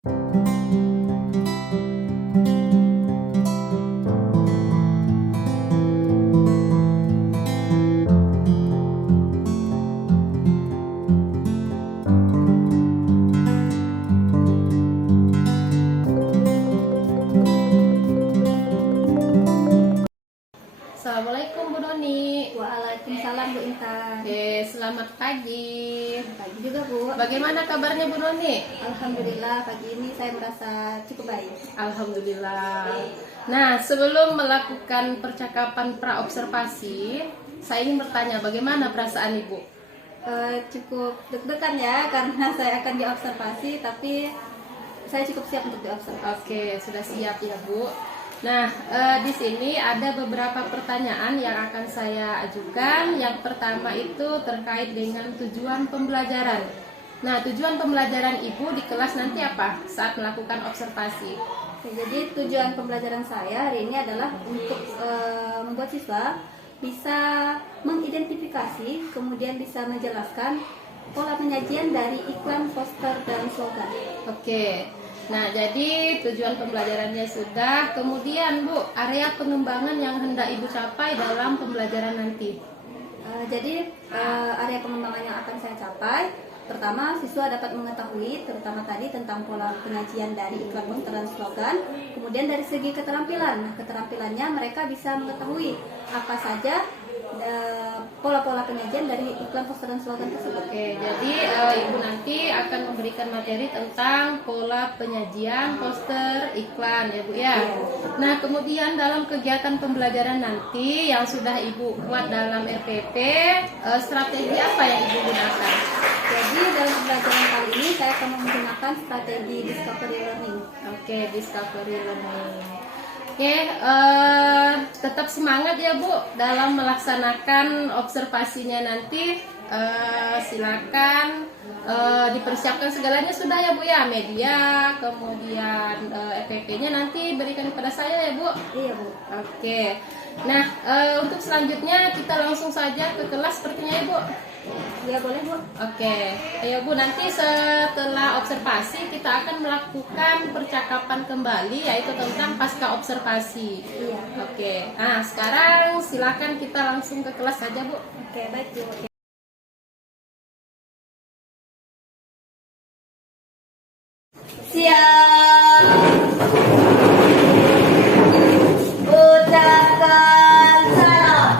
Assalamualaikum Bu Doni. Waalaikumsalam Bu Intan. Oke, selamat pagi. Pagi juga Bu. Bagaimana kabarnya Bu Doni? Alhamdulillah pagi ini saya merasa cukup baik. Alhamdulillah. Nah, sebelum melakukan percakapan praobservasi, saya ingin bertanya bagaimana perasaan Ibu? Cukup deg-degan ya karena saya akan diobservasi, tapi saya cukup siap untuk diobservasi. Oke, sudah siap ya Bu. Nah, di sini ada beberapa pertanyaan yang akan saya ajukan. Yang pertama itu terkait dengan tujuan pembelajaran. Nah, tujuan pembelajaran Ibu di kelas nanti apa saat melakukan observasi? Oke, jadi tujuan pembelajaran saya hari ini adalah untuk membuat siswa bisa mengidentifikasi, kemudian bisa menjelaskan pola penyajian dari iklan, poster, dan slogan. Oke. Nah, jadi tujuan pembelajarannya sudah. Kemudian Bu, area pengembangan yang hendak Ibu capai dalam pembelajaran nanti. Jadi area pengembangan yang akan saya capai, pertama siswa dapat mengetahui terutama tadi tentang pola penyajian dari iklan, poster, dan slogan. Kemudian dari segi keterampilan, keterampilannya mereka bisa mengetahui apa saja pola-pola penyajian dari iklan, poster, dan slogan tersebut. Oke, jadi Ibu nanti akan memberikan materi tentang pola penyajian, poster, iklan ya Bu ya. Nah, kemudian dalam kegiatan pembelajaran nanti yang sudah Ibu buat dalam RPP, strategi apa yang Ibu gunakan? Jadi dalam pembelajaran kali ini saya akan menggunakan strategi discovery learning. Oke, discovery learning. Oke, tetap semangat ya Bu dalam melaksanakan observasinya nanti. Silakan dipersiapkan segalanya sudah ya Bu ya, media, kemudian EPP-nya nanti berikan kepada saya ya Bu. Iya Bu. Oke. Nah, untuk selanjutnya kita langsung saja ke kelas sepertinya ya Bu. Iya boleh Bu. Oke, ayo Bu, nanti setelah observasi kita akan melakukan percakapan kembali yaitu tentang pasca observasi. Iya. Oke, nah sekarang silakan kita langsung ke kelas saja Bu. Oke baik Bu. Siap. Ucapkan salam.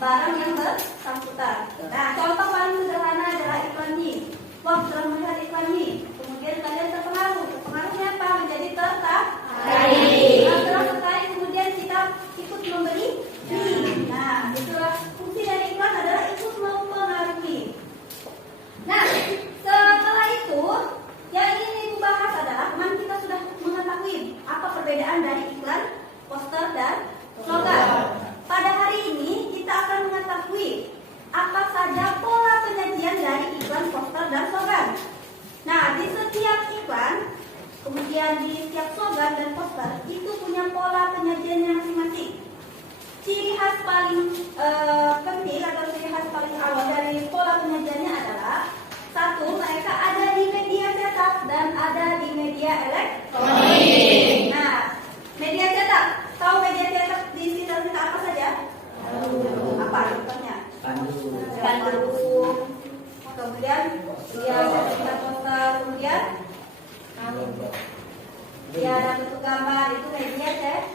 barang yang bersangkutan. Nah, contoh paling sederhana adalah iklan ini. Wah, setelah melihat iklan ini, kemudian kalian terpengaruh. Pengaruhnya apa? Menjadi tertarik. Nah, setelah tertarik, kemudian kita ikut membeli. Nah, itulah fungsi dari iklan adalah ikut mempengaruhi. Nah, setelah itu yang ingin ibu bahas adalah teman kita sudah mengetahui apa perbedaan dari iklan, poster, dan slogan. Pada hari ini kita akan mengetahui apa saja pola penyajian dari iklan, poster, dan slogan. Nah, di setiap iklan, kemudian di setiap slogan dan poster itu punya pola penyajiannya masing-masing. Ciri khas paling penting atau ciri khas paling awal dari pola penyajiannya adalah satu, mereka ada di media cetak dan ada di media elektronik. Nah, media cetak, tahu media cetak di sekitar kita apa saja? Apa contohnya? Spanduk. Kemudian dia ada bentuk poster, kemudian dia ada bentuk gambar, itu media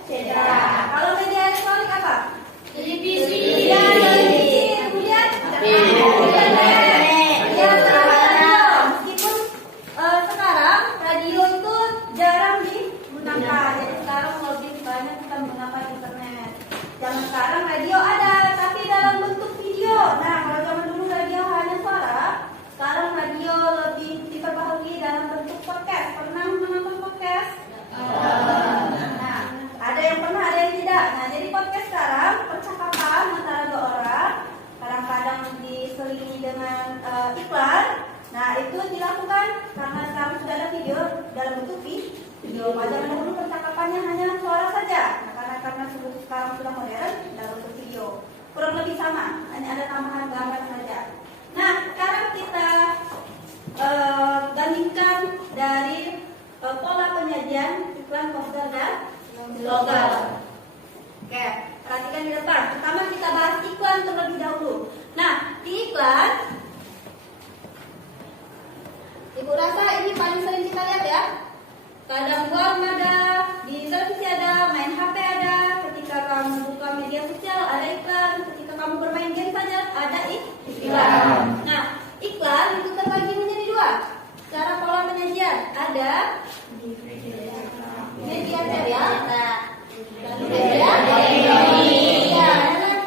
cetak. Kalau media elektronik apa? Televisi. Ya, televisi. Kemudian meskipun sekarang radio itu jarang digunakan, jadi sekarang lebih banyak kita menggunakan internet. Zaman sekarang radio ada, tapi dalam bentuk video. Nah, kalau zaman dulu radio hanya suara, sekarang radio lebih diperbaharui dalam bentuk podcast. Pernah menonton podcast? Nah, ada yang pernah, ada yang tidak. Nah, jadi podcast sekarang percakapan antara dua orang, kadang-kadang diselingi dengan iklan. Nah, itu dilakukan karena sekarang sudah ada video dalam bentuk video. Pada dulu percakapannya hanya suara saja. Nah, karena sekarang sudah modern dalam bentuk video. Kurang lebih sama, hanya ada tambahan gambar saja. Nah, sekarang kita bandingkan dari pola penyajian iklan, poster, dan slogan. Oke, perhatikan di depan. Pertama kita bahas iklan terlebih dahulu. Nah, di iklan, ibu rasa ini paling sering kita lihat ya. Kadang warm ada, di televisi ada, main HP ada, ketika kamu buka media sosial ada iklan, ketika kamu bermain game saja ada iklan. Nah, iklan itu terbagi menjadi dua. Cara pola penyajian ada media cetak, media elektronik.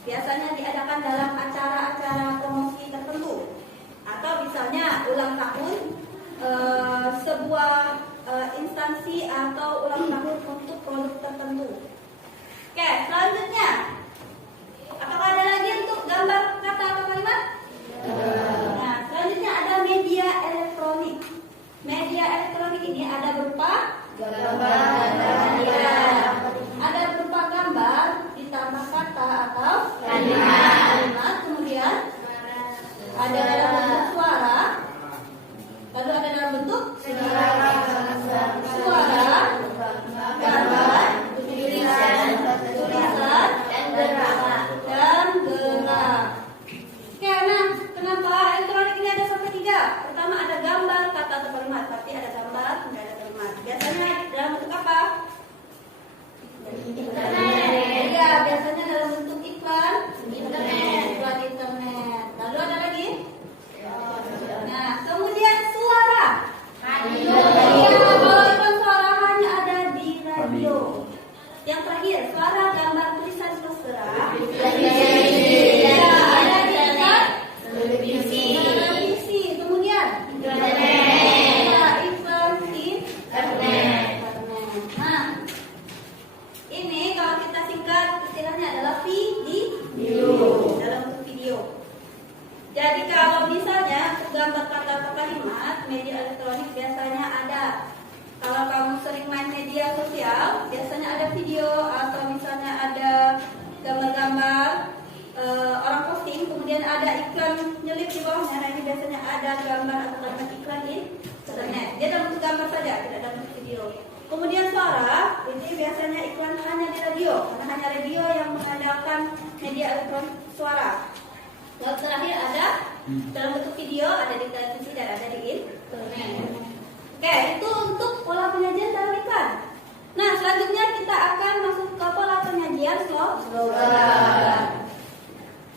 biasanya diadakan dalam acara-acara promosi tertentu atau misalnya ulang tahun sebuah instansi atau ulang tahun untuk produk tertentu. Oke, selanjutnya, apakah ada lagi untuk gambar kata atau kalimat? Nah, selanjutnya ada media elektronik. Media elektronik ini ada berupa ada berupa gambar ditambah kata atau kalimat, kemudian ada dalam bentuk suara, lalu ada dalam bentuk suara, gambar, tulisan dan gerak. Oke, nah kenapa elektronik ini ada sampai 3? Pertama ada gambar, kata atau kalimat. Berarti ada gambar, kemudian ada kalimat. Biasanya dalam bentuk apa? Iya, biasanya dalam bentuk iklan internet. Lalu ada lagi? Nah, kemudian suara. Iya, kalau iklan suara hanya ada di radio. Yang terakhir, suara, gambar, tulisan, suara. Iya, ada di iklan televisi. Kemudian iklan internet. Nah, ini kalau kita singkat istilahnya adalah video. Dalam bentuk video. Jadi kalau misalnya gambar, kata atau kalimat media elektronik biasanya ada. Kalau kamu sering main media sosial, biasanya ada video atau misalnya ada gambar-gambar orang posting, kemudian ada iklan nyelip di bawahnya. Nah, ini biasanya ada gambar atau kalimat iklan di internet. Dia dalam bentuk gambar saja, tidak dalam bentuk video. Kemudian suara, ini biasanya iklan hanya di radio, karena hanya radio yang mengandalkan media elektronik suara. Lalu terakhir ada dalam bentuk video, ada di televisi dan ada di internet. Oke, itu untuk pola penyajian dalam iklan. Nah, selanjutnya kita akan masuk ke pola penyajian slogan.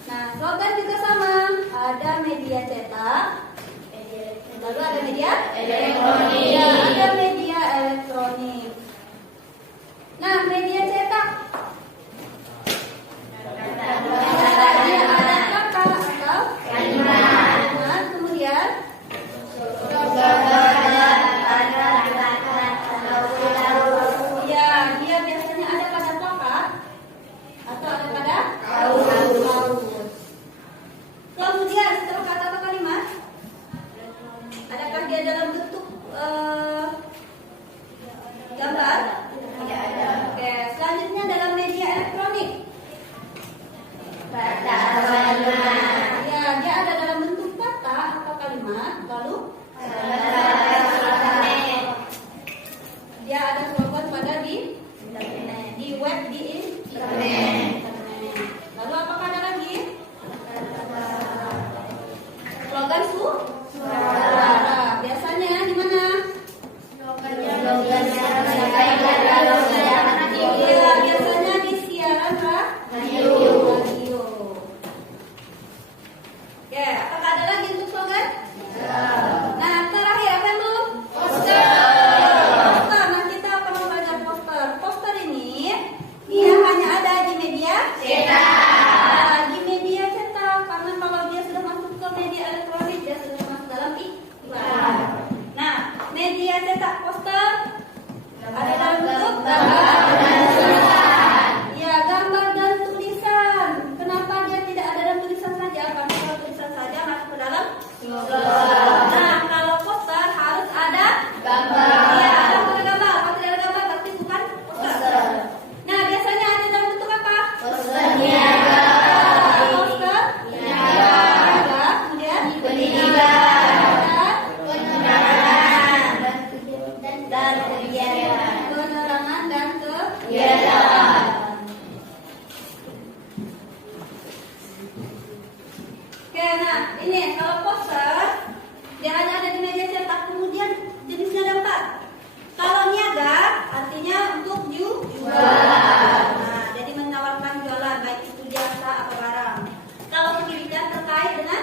Nah, slogan juga sama. Ada media cetak, lalu ada media elektronik. Ya, ada media elektronik. Nah, media cetak. Biasanya ada kata atau kalimat, kemudian ya, dia biasanya ada pada plakat atau ada pada kaus. Kemudian setelah kata atau kalimat, adakah dia dalam bentuk gambar? Tidak ada. Oke, selanjutnya dalam media elektronik. Ya, dia ada dalam bentuk kata atau kalimat, lalu dia ada slogan pada di web, di internet. Lalu apakah ada lagi? Slogan suara. Biasanya di mana? Iya, biasanya di siaran radio. Oke, apakah ada lagi untuk slogan? Nah, terakhir apa yang belum? Poster. Nah, kita akan belajar poster. Poster ini dia hanya ada di media cetak. Di media cetak, karena kalau dia sudah masuk ke media elektronik, dia sudah masuk dalam iklan. Nah, media cetak poster ada dalam bentuk gambar dan tulisan. Ya, gambar dan tulisan. Kenapa dia tidak ada dalam tulisan saja? Karena kalau tulisan saja masuk ke dalam slogan. Nah, kalau poster harus ada gambar. Ya, harus ada gambar. Kalau tidak ada gambar berarti bukan poster. Nah, biasanya ada dalam bentuk apa? Poster niaga. Poster niaga. Kemudian penerangan dan kegiatan. Oke, nah ini kalau poster dia hanya ada di media cetak, kemudian jenisnya ada 4. Kalau niaga artinya untuk jualan. Nah, jadi menawarkan jualan baik itu jasa atau barang. Kalau pendidikan terkait dengan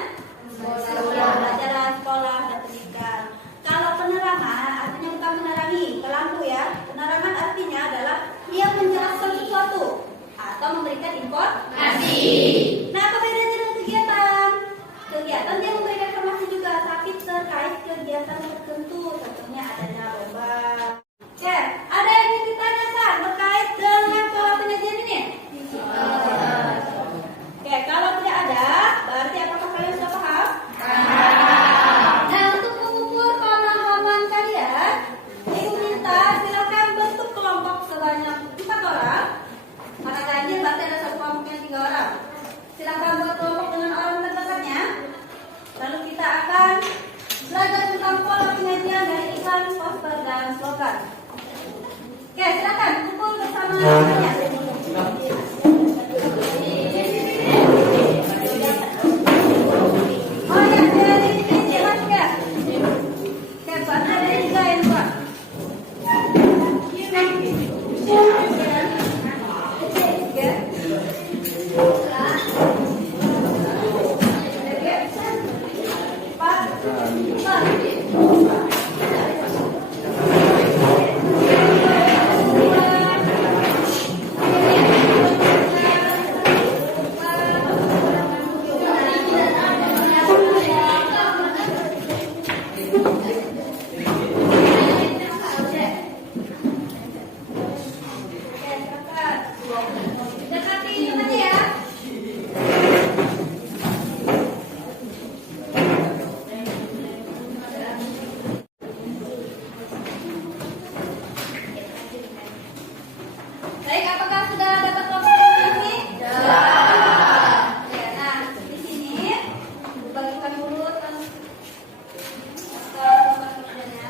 pelajaran sekolah dan pendidikan. Kalau penerangan artinya bukan menerangi lampu ya. Penerangan artinya adalah dia menjelaskan sesuatu atau memberikan informasi. Oh ya, dari sini mas ya. Kayak bahannya dari tiga ya pak. Dekati ini aja ya. Baik, apakah sudah dapat laporan ini? Sudah. Ya, nah di sini bagikan dulu tempat kerjanya.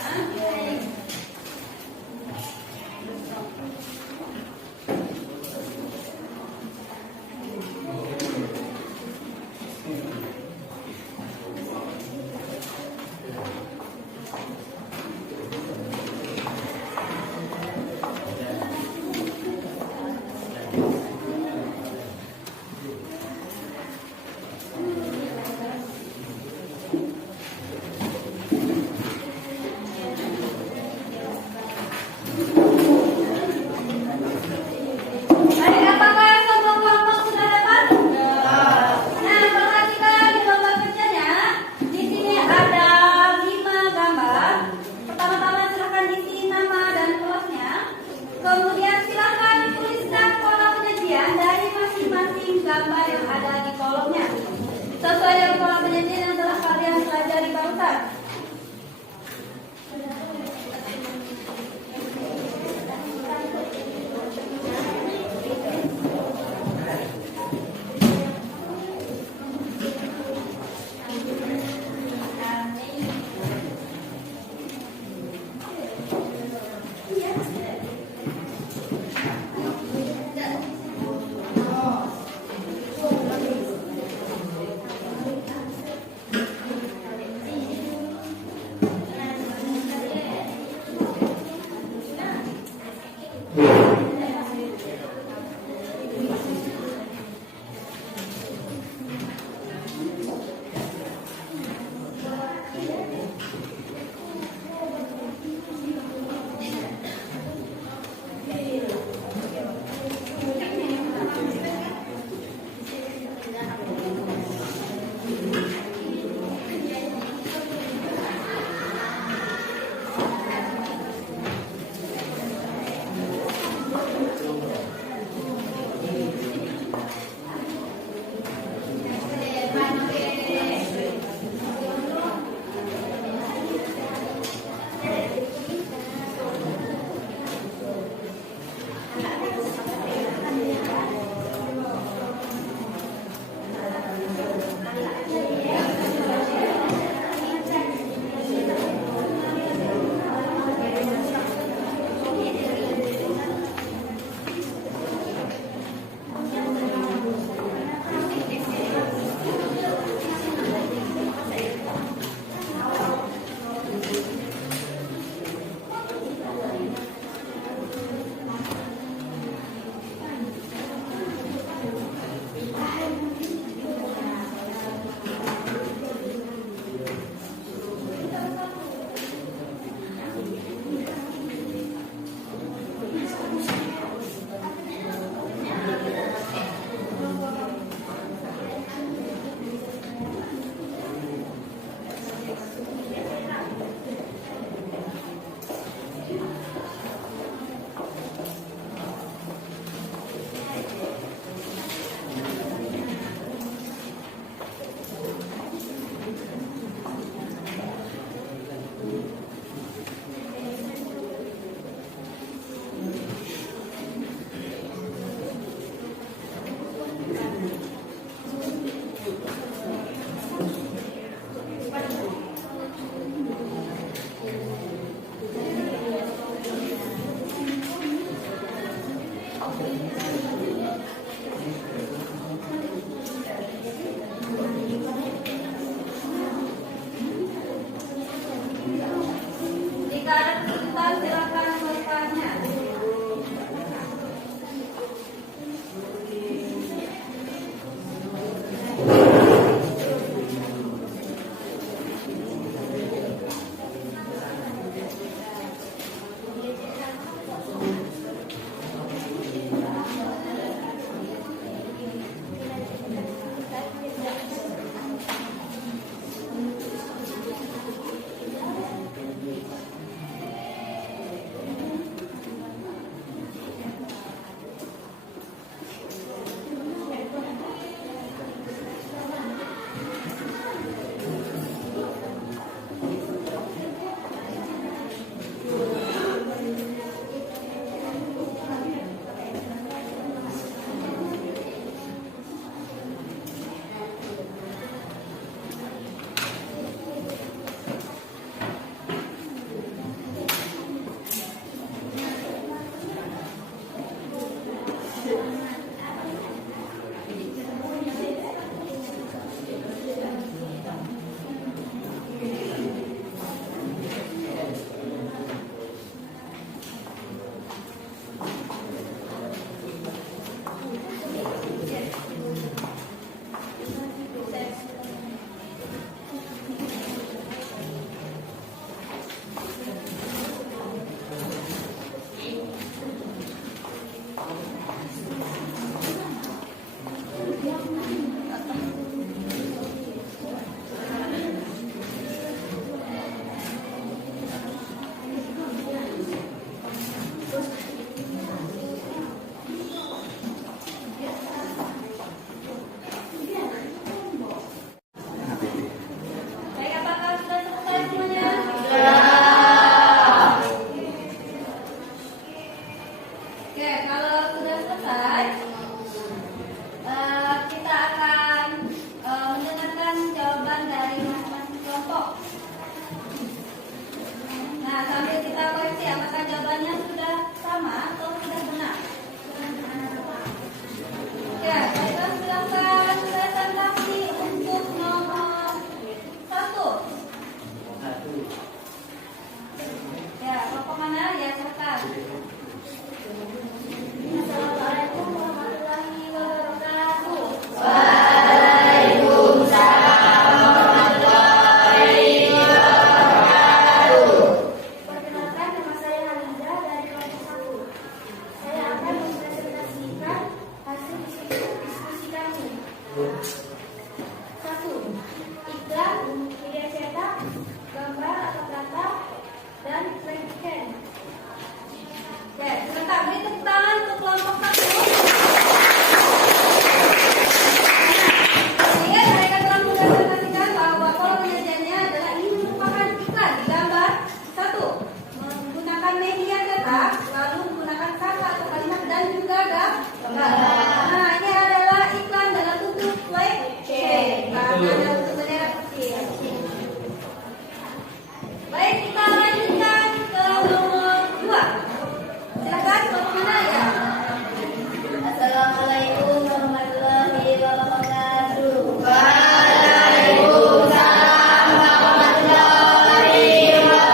Baik, apakah semua kelompok sudah dapat? Nah, perhatikan di gambar kerjanya. Di sini ada 5 gambar. Pertama-tama silakan isi nama dan kelasnya. Kemudian silakan tuliskan pola penyajian dari masing-masing gambar yang ada di kolomnya. Sesuai dengan pola penyajian yang telah kalian pelajari barusan. Oke, kalau sudah selesai, kita akan mendengarkan jawaban dari masing-masing kelompok. Nah, sambil kita koreksi apakah jawabannya sudah sama atau sudah benar. Oke, baiklah, silakan presentasi untuk nomor 1. Ya, kelompok mana? Ya, silakan. Assalamualaikum warahmatullahi wabarakatuh. Perkenalkan, nama saya Halinda dari kelompok 1. Saya akan mempresentasikan hasil diskusi kami. 1. Iklan, media cetak, gambar atau kata, dan webcam. Oke, sebentar, beri tepuk tangan untuk kelompok 1. Sehingga mereka telah mempresentasikan bahwa pola penyajiannya adalah ini merupakan iklan di gambar 1. Menggunakan media cetak, lalu menggunakan kata atau kalimat dan juga gambar. Nah, ini adalah iklan dalam bentuk webcam karena ada bentuk bendera kecil. Baik, kita lanjutkan ke nomor 2. Silakan, kelompok mana ya? Assalamualaikum warahmatullahi wabarakatuh. Perkenalkan, nama saya Regina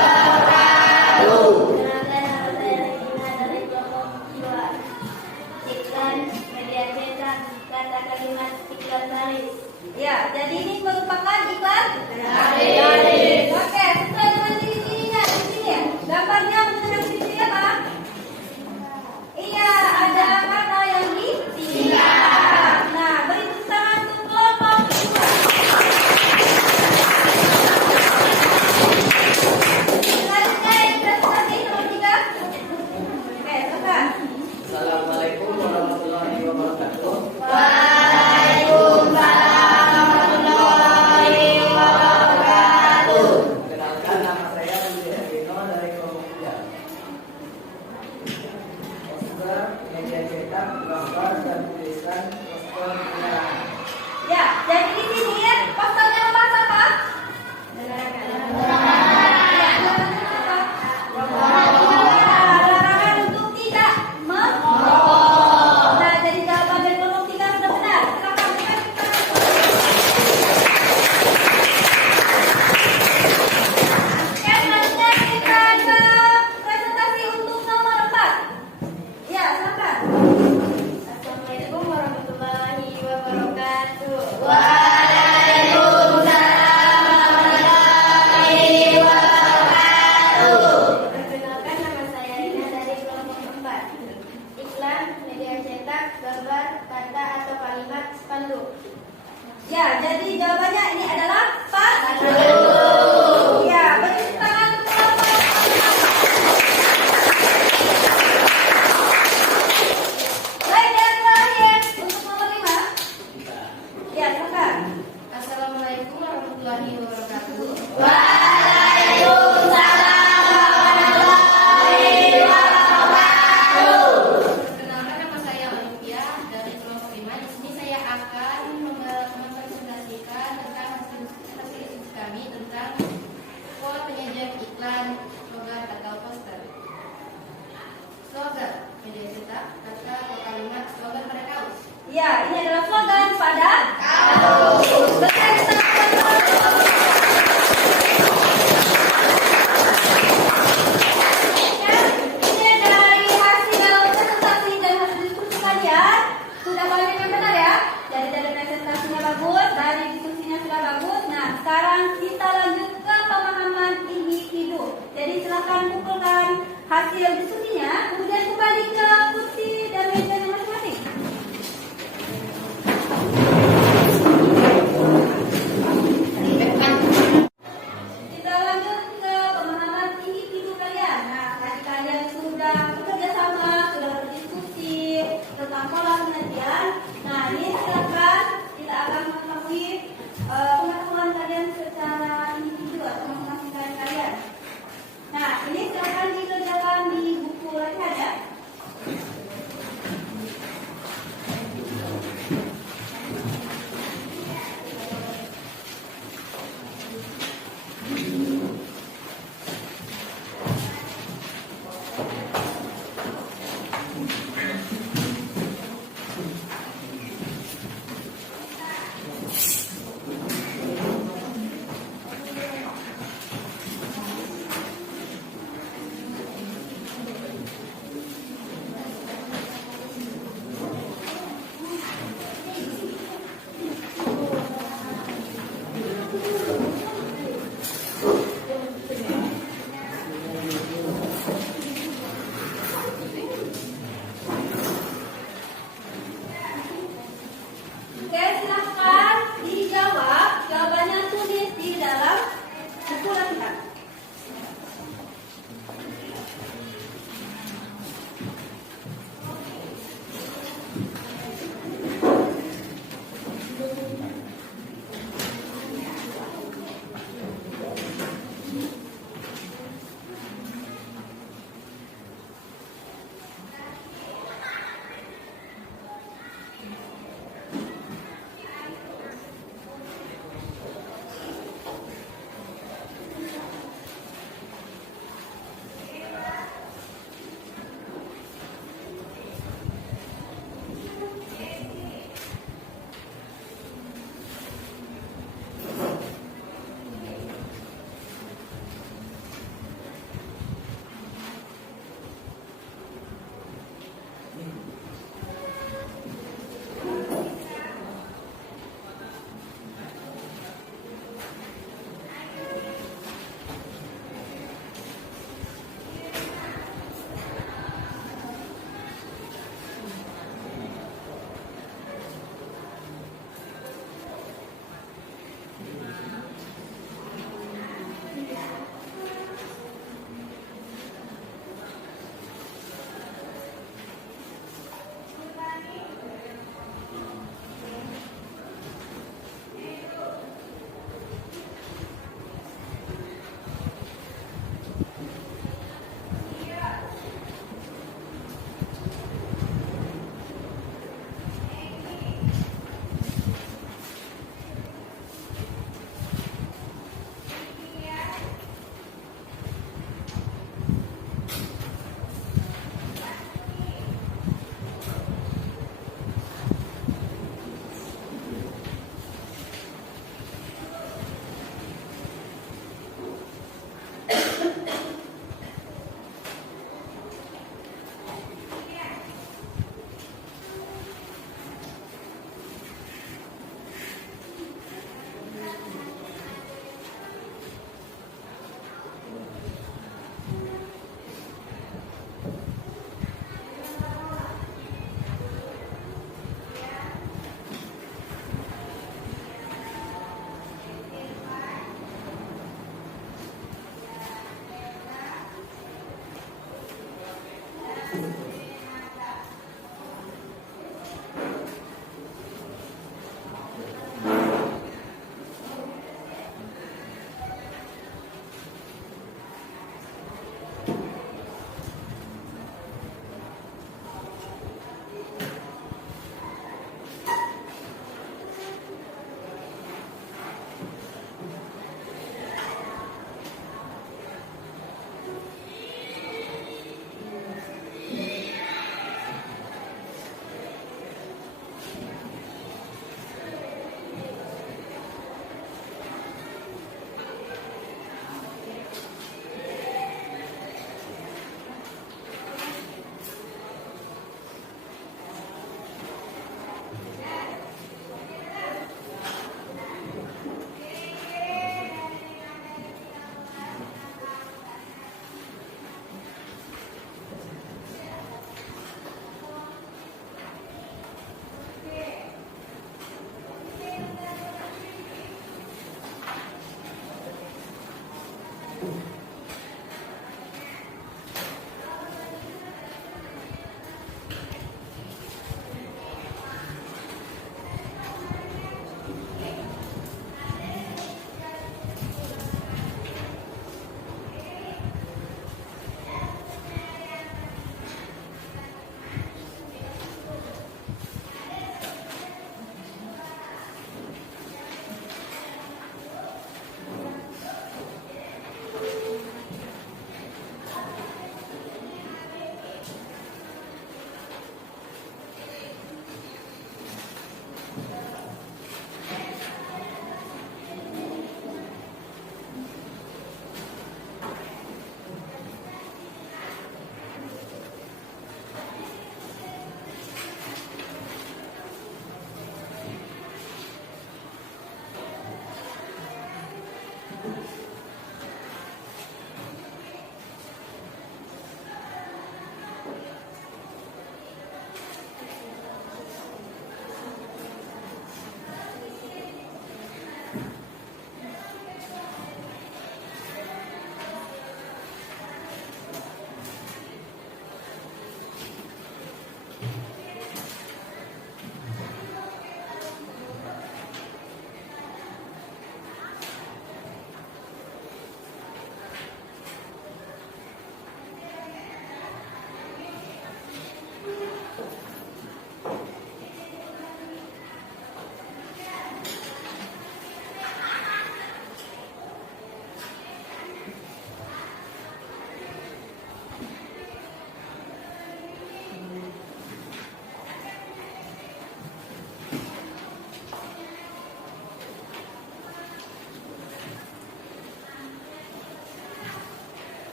dari kelompok 2. Iklan, media cetak, kata kalimat, iklan baris. Ya, jadi ini merupakan iklan Baris. Oke, sesuai dengan ciri-cirinya di sini ya. Gambarnya menggunakan ciri-ciri apa? Iya, ada kata yang ditinggal. Nah, beri tepuk tangan untuk kelompok 2. Selanjutnya presentasi nomor 3. Oke, silakan. Assalamualaikum warahmatullahi wabarakatuh. Perkenalkan, nama saya Budi Hendrino dari kelompok 3. Poster, media cetak, gambar, dan tulisan poster penyerahan. Ya, jadi di sini ya, posternya membahas apa? Larangan untuk tidak merokok. Nah, jadi jawaban dari kelompok 3 sudah benar. Silakan berikan tepuk tangan. Oke, selanjutnya kita ke presentasi untuk nomor 4. Ya, silakan. Assalamualaikum warahmatullahi wabarakatuh. Perkenalkan, nama saya Rina dari kelompok 4. Iklan, media cetak, gambar, kata atau kalimat, spanduk. Ya, jadi jawabannya ini adalah pas. Ya, beri tepuk tangan untuk kelompok. Baik, dan terakhir untuk nomor 5. Ya, silakan. Assalamualaikum warahmatullahi wabarakatuh. Perkenalkan, nama saya Olimpia dari kelompok 5. Di sini saya akan mempresentasikan tentang hasil diskusi kami tentang pola penyajian iklan, slogan atau poster. Slogan, media cetak, kata atau kalimat, slogan pada kaos. Ya, ini adalah slogan pada kaos. Ini dari hasil presentasi dan hasil diskusi kalian sudah banyak yang benar ya. Jadi dari presentasinya bagus, dari diskusinya sudah bagus. Nah, sekarang kita lanjut ke pemahaman individu. Jadi silakan kumpulkan hasil diskusinya, kemudian kembali ke kursi dan mejanya masing-masing.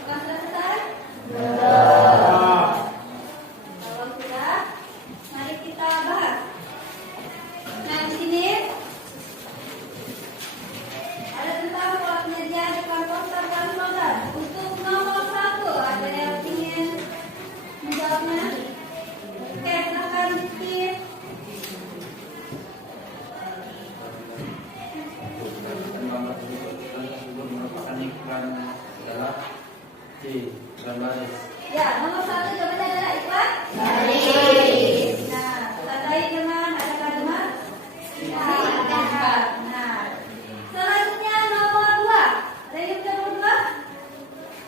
Apakah sudah selesai? Kalau sudah, mari kita bahas. Nah, di sini ada tentang pola penyajian iklan poster dan slogan. Untuk nomor 1, ada yang ingin menjawabnya? Oke, silakan Rizky. Nomor tersebut merupakan iklan adalah C. Iklan baris. Ya, nomor 1 jawabannya adalah iklan baris. Nah, terkait dengan ada kalimat tidak. Nah, selanjutnya nomor 2. Ada yang bisa nomor 2?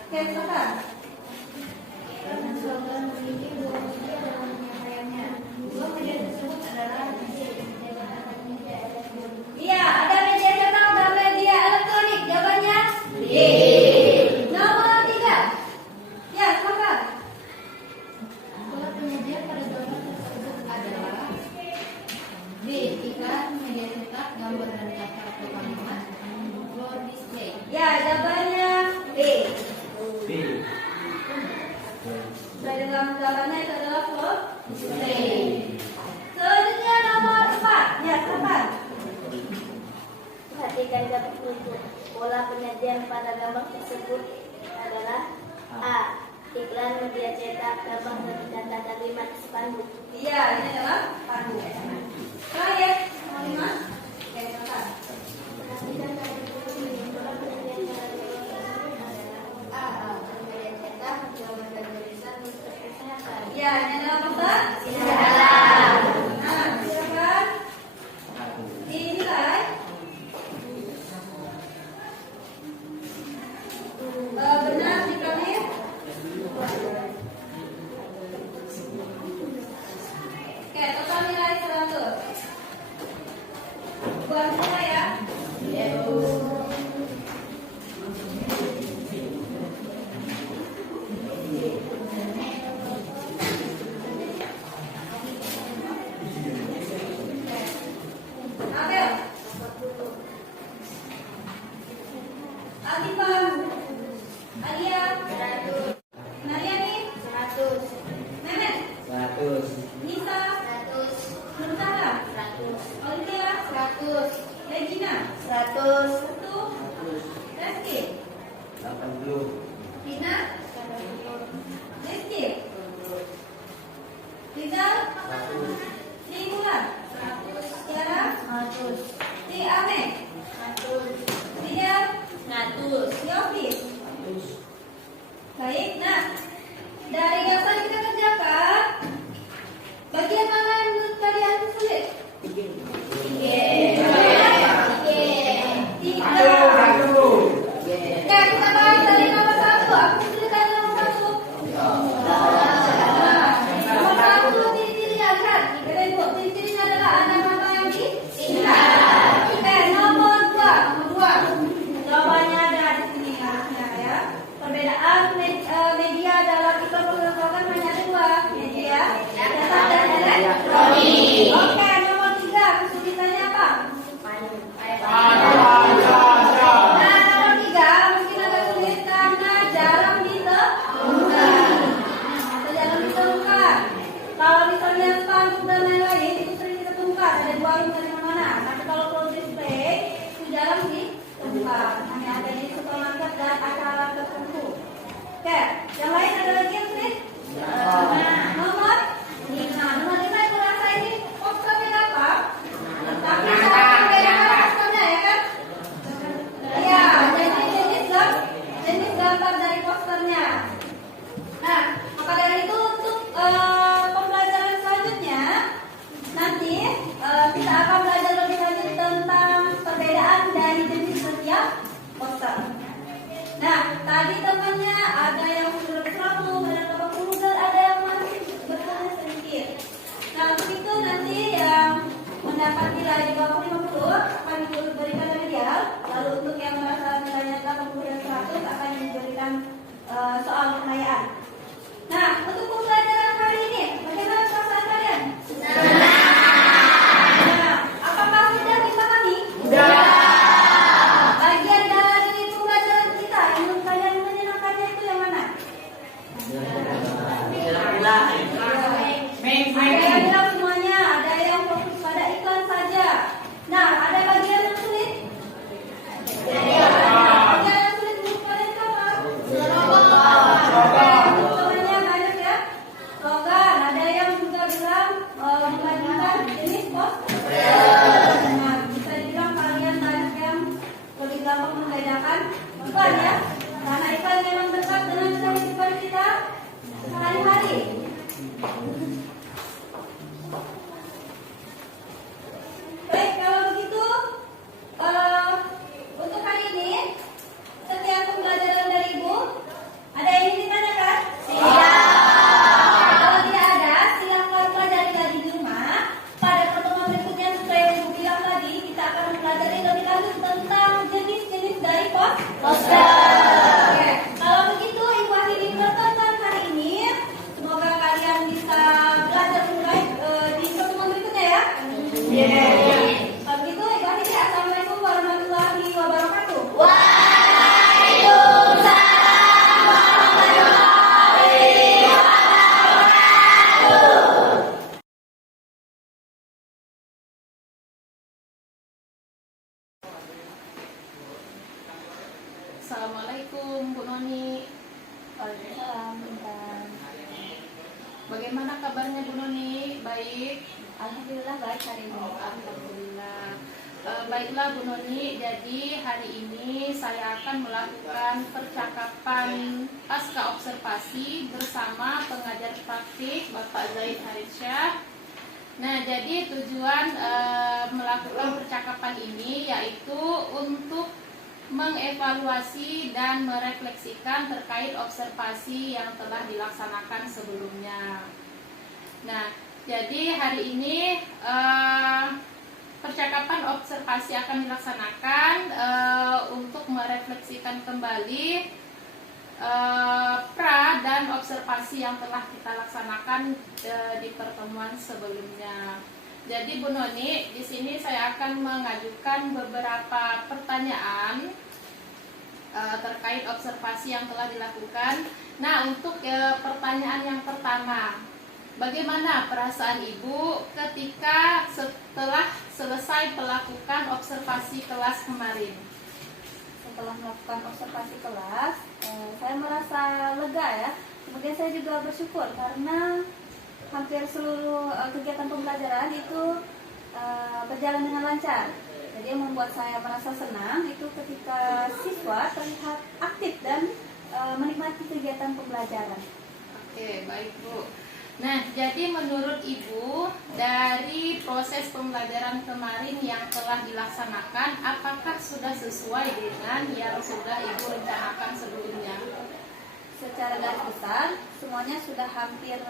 Oke, silakan. Slogan memiliki dua media dalam penyampaiannya. Dua media tersebut adalah jabatan media elektronik. Iya, ada media cetak dan media elektronik. Jawabannya D. Nomor 3. Ya, silakan. Pola penyajian pada gambar tersebut adalah B. Iklan, media cetak, gambar dan kata atau kalimat, floor display. Ya, jawabannya B. B. Sudah dalam jawabannya itu adalah floor display. Selanjutnya nomor 4. Ya, silakan. Perhatikan gambar berikut. Pola penyajian pada gambar tersebut adalah A. Iklan, media cetak, gambar dan tanda kalimat spanduk. Iya, ini adalah pandu. Terakhir, nomor 5. Oke, silakan. Perhatikan gambar berikut. Pola penyajian pada gambar tersebut adalah A. Media cetak, gambar dan tulisan untuk kesehatan. Iya, ini adalah poster. Kesehatan. Nah, silakan dinilai. Benar dikali. Oke, total nilai 100. Buat semua ya. Abel. Alifah. Alia. 100. Naryani. 100. Mehmet. 100. Nisa. 100. Nurtala. 100. Olivia. 100. Regina. 100. Putu. Reski. 80. Tina. Rizky. Rizal. 100. Sri Mulan. Tiara. 100. Sri Ame. 100. Ria. 100. Yofi. Baik, nah dari yang tadi kita kerjakan, bagian mana yang menurut kalian sulit? Tiga. Nah, kita bahas dari nomor 1. Aku kesulitan nomor 1. Nomor 1 ciri-cirinya lihat. Kita ibu ciri-cirinya adalah ada nama yang disingkat. Nomor 2. Jawabannya ada di sini harusnya ya. Perbedaan media dalam iklan mendapat nilai di bawah 50 akan diberikan remedial. Lalu untuk yang merasa nilainya 80 dan 100 akan diberikan soal penilaian. Nah, untuk pembelajaran hari ini, bagaimana perasaan kalian? Nah, apakah sudah dipahami? Bagian dari pembelajaran kita yang menurut kalian menyenangkannya itu yang mana? Ada yang bilang semuanya, ada yang fokus pada iklan saja. Nah, ada bagian yang sulit? Bagian yang sulit menurut kalian itu apa? Teman-temannya banyak ya. Slogan, ada yang juga bilang membandingkan jenis pos. Nah, bisa dibilang kalian banyak yang lebih gampang membedakan iklan ya. Karena iklan memang dekat dengan kehidupan kita sehari-hari. Baik, kalau begitu untuk hari ini setiap pembelajaran dari Ibu ada yang ingin ditanyakan? Kalau tidak ada, silakan pelajari lagi di rumah. Pada pertemuan berikutnya sesuai yang Ibu bilang tadi, kita akan mempelajari lebih lanjut tentang jenis-jenis dari poster. Oke, kalau begitu Ibu akhiri pertemuan hari ini. Semoga kalian bisa belajar lebih baik di pertemuan berikutnya ya. Kalau begitu Ibu akhiri. Assalamualaikum warahmatullahi wabarakatuh. Assalamualaikum Bu Noni. Waalaikumsalam, Intan. Bagaimana kabarnya Bu Noni? Baik. Alhamdulillah baik hari ini. Alhamdulillah. Baiklah Bu Noni, jadi hari ini saya akan melakukan percakapan pasca observasi bersama pengajar praktik Bapak Zaid Haritsyah. Nah, jadi tujuan melakukan percakapan ini yaitu untuk mengevaluasi dan merefleksikan terkait observasi yang telah dilaksanakan sebelumnya. Nah, jadi hari ini percakapan observasi akan dilaksanakan untuk merefleksikan kembali pra dan observasi yang telah kita laksanakan di pertemuan sebelumnya. Jadi Bu Noni, di sini saya akan mengajukan beberapa pertanyaan terkait observasi yang telah dilakukan. Nah, untuk pertanyaan yang pertama, bagaimana perasaan Ibu ketika setelah selesai melakukan observasi kelas kemarin? Setelah melakukan observasi kelas, saya merasa lega ya. Kemudian saya juga bersyukur karena hampir seluruh kegiatan pembelajaran itu berjalan dengan lancar. Jadi yang membuat saya merasa senang itu ketika siswa terlihat aktif dan menikmati kegiatan pembelajaran. Oke, baik Bu. Nah, jadi menurut Ibu, dari proses pembelajaran kemarin yang telah dilaksanakan, apakah sudah sesuai dengan yang sudah Ibu rencanakan sebelumnya? Secara garis besar, semuanya sudah hampir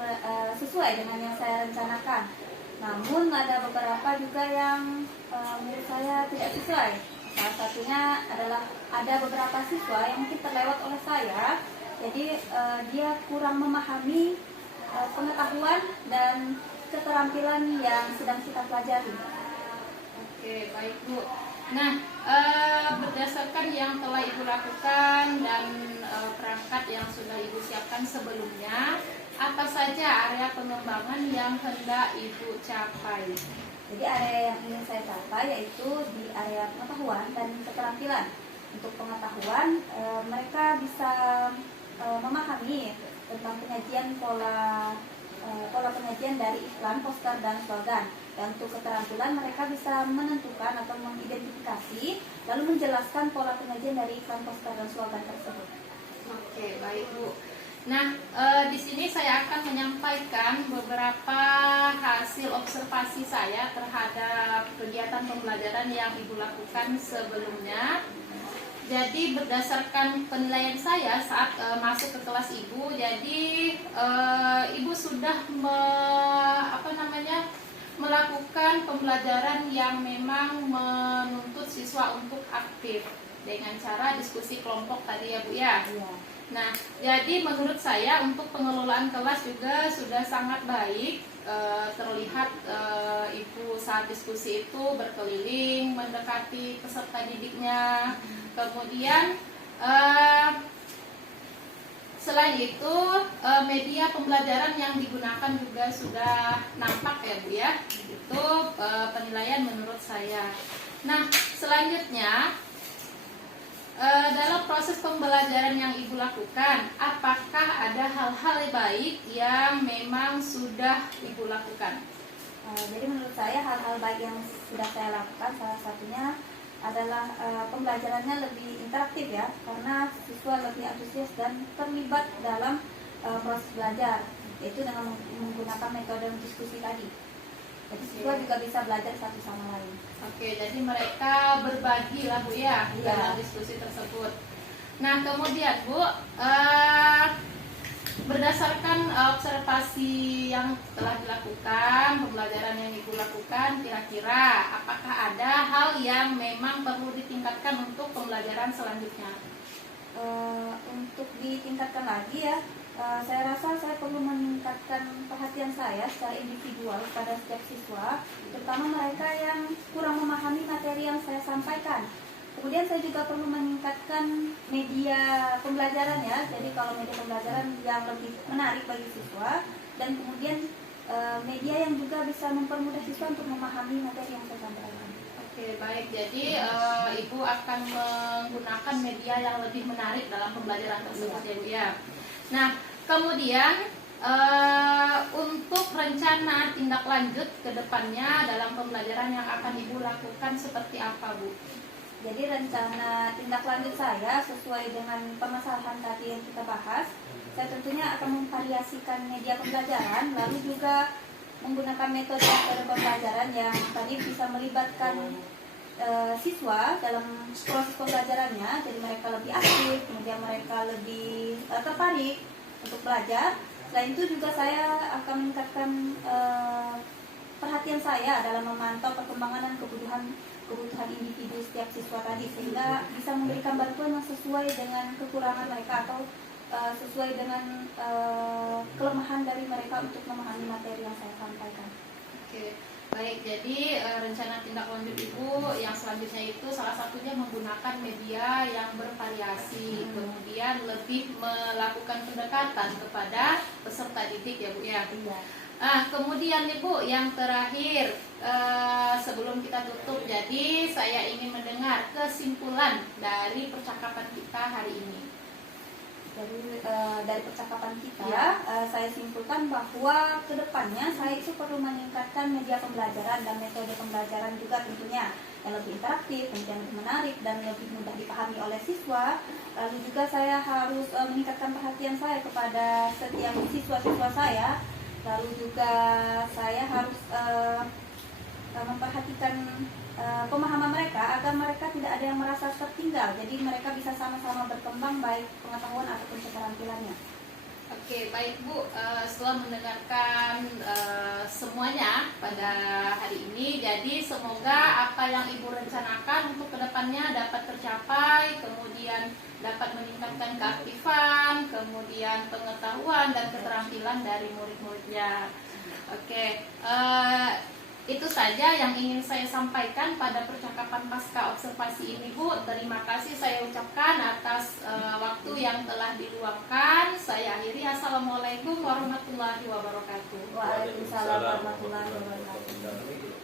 sesuai dengan yang saya rencanakan. Namun ada beberapa juga yang menurut saya tidak sesuai. Salah satunya adalah ada beberapa siswa yang mungkin terlewat oleh saya. Jadi dia kurang memahami pengetahuan dan keterampilan yang sedang kita pelajari. Oke, baik Bu. Nah, berdasarkan yang telah Ibu lakukan dan perangkat yang sudah Ibu siapkan sebelumnya, apa saja area pengembangan yang hendak Ibu capai? Jadi area yang ingin saya capai yaitu di area pengetahuan dan keterampilan. Untuk pengetahuan, mereka bisa memahami tentang penyajian pola penyajian dari iklan, poster, dan slogan. Dan untuk keterampilan mereka bisa menentukan atau mengidentifikasi lalu menjelaskan pola penyajian dari iklan, poster, dan slogan tersebut. Oke, baik Bu. Nah, di sini saya akan menyampaikan beberapa hasil observasi saya terhadap kegiatan pembelajaran yang Ibu lakukan sebelumnya. Jadi berdasarkan penilaian saya saat masuk ke kelas Ibu, jadi Ibu sudah melakukan pembelajaran yang memang menuntut siswa untuk aktif dengan cara diskusi kelompok tadi ya Bu ya. Iya. Nah, jadi menurut saya untuk pengelolaan kelas juga sudah sangat baik. Terlihat Ibu saat diskusi itu berkeliling mendekati peserta didiknya. Kemudian selain itu media pembelajaran yang digunakan juga sudah nampak ya Bu ya. Itu penilaian menurut saya. Nah, selanjutnya dalam proses pembelajaran yang Ibu lakukan, apakah ada hal-hal baik yang memang sudah Ibu lakukan? Jadi menurut saya hal-hal baik yang sudah saya lakukan salah satunya adalah pembelajarannya lebih interaktif ya, karena siswa lebih antusias dan terlibat dalam proses belajar, yaitu dengan menggunakan metode diskusi tadi. Jadi siswa juga bisa belajar satu sama lain. Oke, jadi mereka berbagi lah Bu ya Iya. dalam diskusi tersebut. Nah, kemudian Bu, berdasarkan observasi yang telah dilakukan, pembelajaran yang Ibu lakukan, kira-kira apakah ada hal yang memang perlu ditingkatkan untuk pembelajaran selanjutnya? Untuk ditingkatkan lagi ya, saya rasa saya perlu meningkatkan perhatian saya secara individual pada setiap siswa, terutama mereka yang kurang memahami materi yang saya sampaikan. Kemudian saya juga perlu meningkatkan media pembelajaran ya, jadi kalau media pembelajaran yang lebih menarik bagi siswa, dan kemudian media yang juga bisa mempermudah siswa untuk memahami materi yang saya sampaikan. Oke, baik. Jadi Ibu akan menggunakan media yang lebih menarik dalam pembelajaran tersebut ya Bu ya. Nah, kemudian untuk rencana tindak lanjut ke depannya dalam pembelajaran yang akan Ibu lakukan seperti apa Bu? Jadi rencana tindak lanjut saya sesuai dengan permasalahan tadi yang kita bahas, saya tentunya akan memvariasikan media pembelajaran, lalu juga menggunakan metode pembelajaran yang tadi bisa melibatkan siswa dalam proses pembelajarannya, jadi mereka lebih aktif, kemudian mereka lebih tertarik untuk belajar. Selain itu juga saya akan meningkatkan perhatian saya dalam memantau perkembangan dan kebutuhan individu setiap siswa tadi, sehingga bisa memberikan bantuan yang sesuai dengan kekurangan mereka atau sesuai dengan kelemahan dari mereka untuk memahami materi yang saya sampaikan. Oke, baik. Jadi rencana tindak lanjut Ibu yang selanjutnya itu salah satunya menggunakan media yang bervariasi, kemudian lebih melakukan pendekatan kepada peserta didik ya Bu ya. Iya. Kemudian Ibu yang terakhir sebelum kita tutup, jadi saya ingin mendengar kesimpulan dari percakapan kita hari ini. Jadi dari percakapan kita, Ya. saya simpulkan bahwa kedepannya saya itu perlu meningkatkan media pembelajaran dan metode pembelajaran juga tentunya yang lebih interaktif, kemudian lebih menarik dan lebih mudah dipahami oleh siswa. Lalu juga saya harus meningkatkan perhatian saya kepada setiap siswa-siswa saya. Lalu juga saya harus memperhatikan pemahaman mereka agar mereka tidak ada yang merasa tertinggal. Jadi mereka bisa sama-sama berkembang baik pengetahuan ataupun keterampilannya. Oke, baik Bu. Setelah mendengarkan semuanya pada hari ini, jadi semoga apa yang Ibu rencanakan untuk kedepannya dapat tercapai, kemudian dapat meningkatkan keaktifan, kemudian pengetahuan dan keterampilan dari murid-muridnya. Oke, itu saja yang ingin saya sampaikan pada percakapan pasca observasi ini Bu. Terima kasih saya ucapkan atas waktu yang telah diluangkan. Saya akhiri. Assalamualaikum warahmatullahi wabarakatuh. Waalaikumsalam warahmatullahi wabarakatuh.